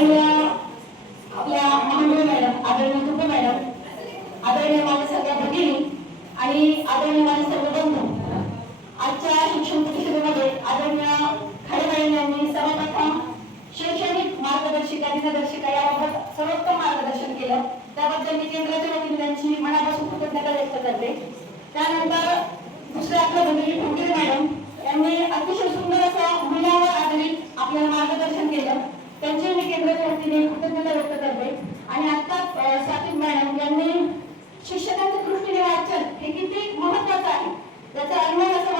आदरणीय आपल्या महानंद मॅडम आदरणीय तुप मॅडम आदरणीय माझ्या सगळ्या भगिनी आणि आदरणीय माझे सर्व बंधू. आजच्या शिक्षण परिषदेमध्ये आदरणीय खडे यांनी सर्वप्रथम शैक्षणिक मार्गदर्शिका आणि सदर्शिका याबाबत सर्वोत्तम मार्गदर्शन केलं त्याबद्दल मी केंद्राच्या वतीने त्यांची मनापासून कृतज्ञता व्यक्त करते. त्यानंतर दुसरे आपल्या भगिनी ठोकरे मॅडम यांनी अतिशय सुंदर असं मुलावर आधारित आपल्याला मार्गदर्शन केलं. केंद्राच्या वतीने कृतज्ञता व्यक्त करते. आणि आता स्वाती मॅडम यांनी शिक्षकांच्या दृष्टीने वाचन हे किती महत्वाचं आहे. त्याचा अभिमान असा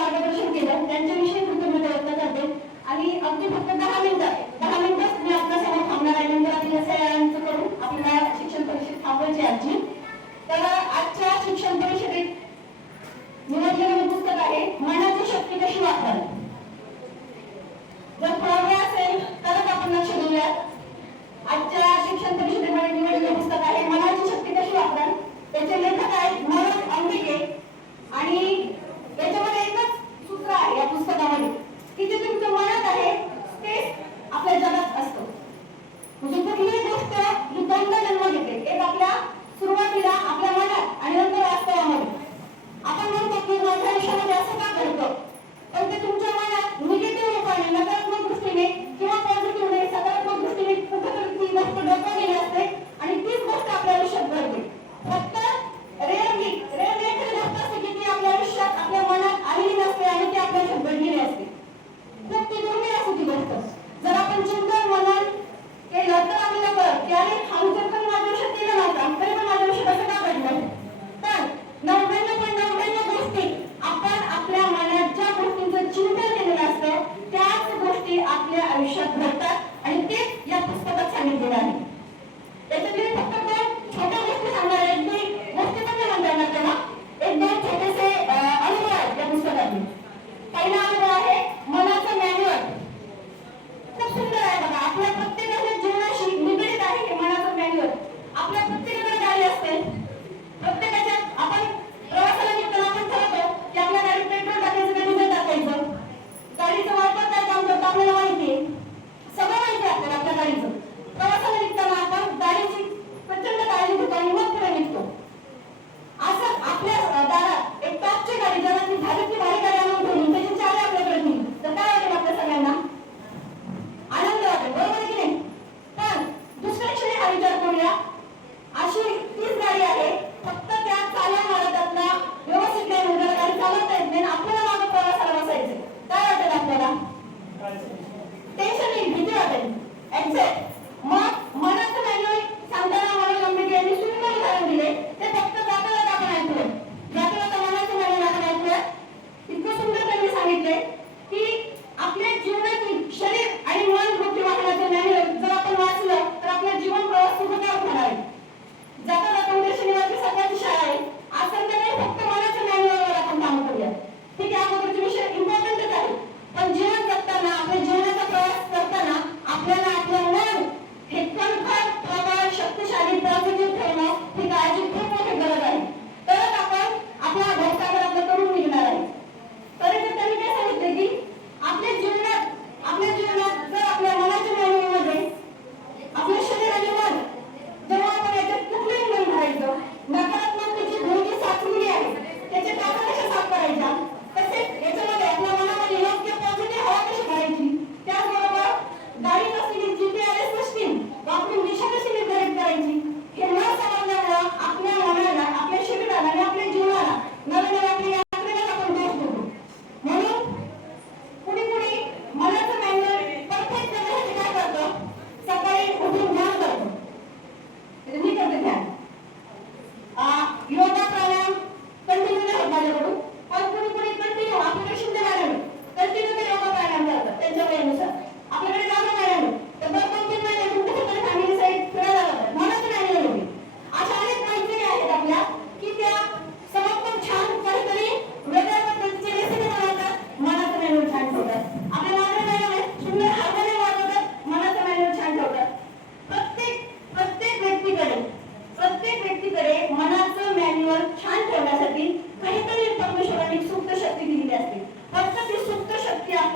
Exit.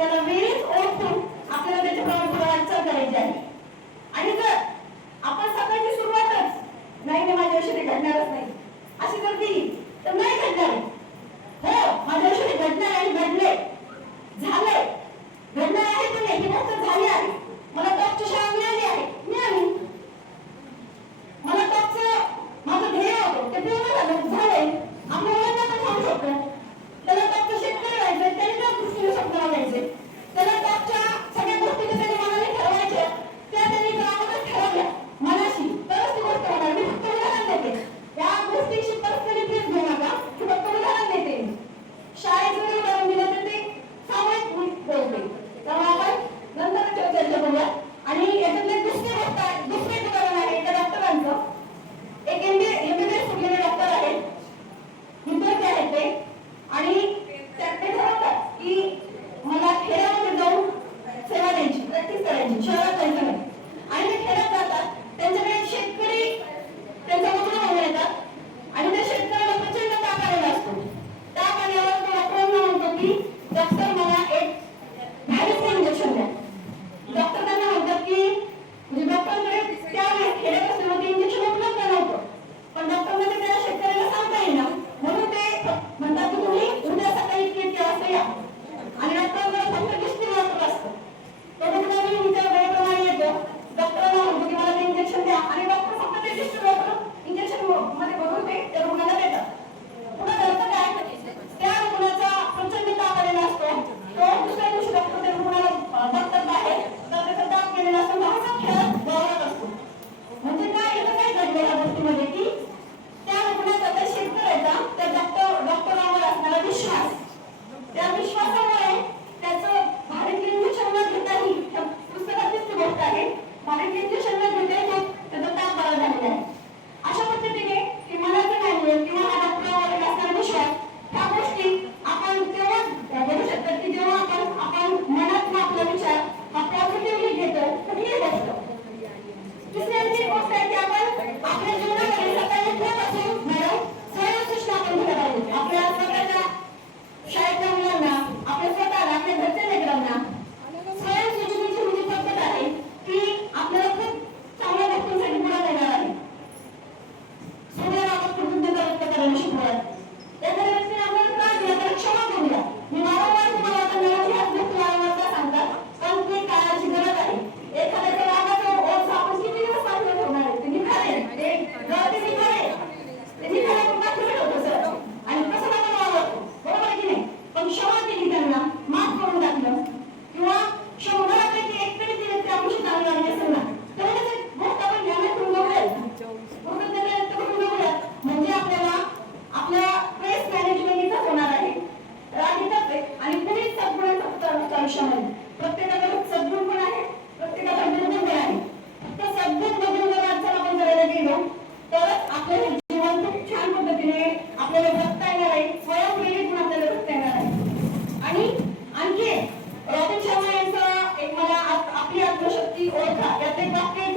आपल्याला वेळेत ओळखून आपल्याला प्रमाण वाटचाल करायची आहे. आणि जर आपण सकाळची सुरुवातच नाही माझ्या आयुष्यात घडणारच नाही. अशी जर तर नाही घडणार हो माझ्या घडणार घडले. झाले घडणार आहे आहे. मला टॉपची शाळा मिळाली आहे मिळाली. मला टॉपचं माझं ध्येय होतं ते पूर्ण झालं झालंय. आपण शकतो. शब्द त्याला त्याच्या otra, ya tengo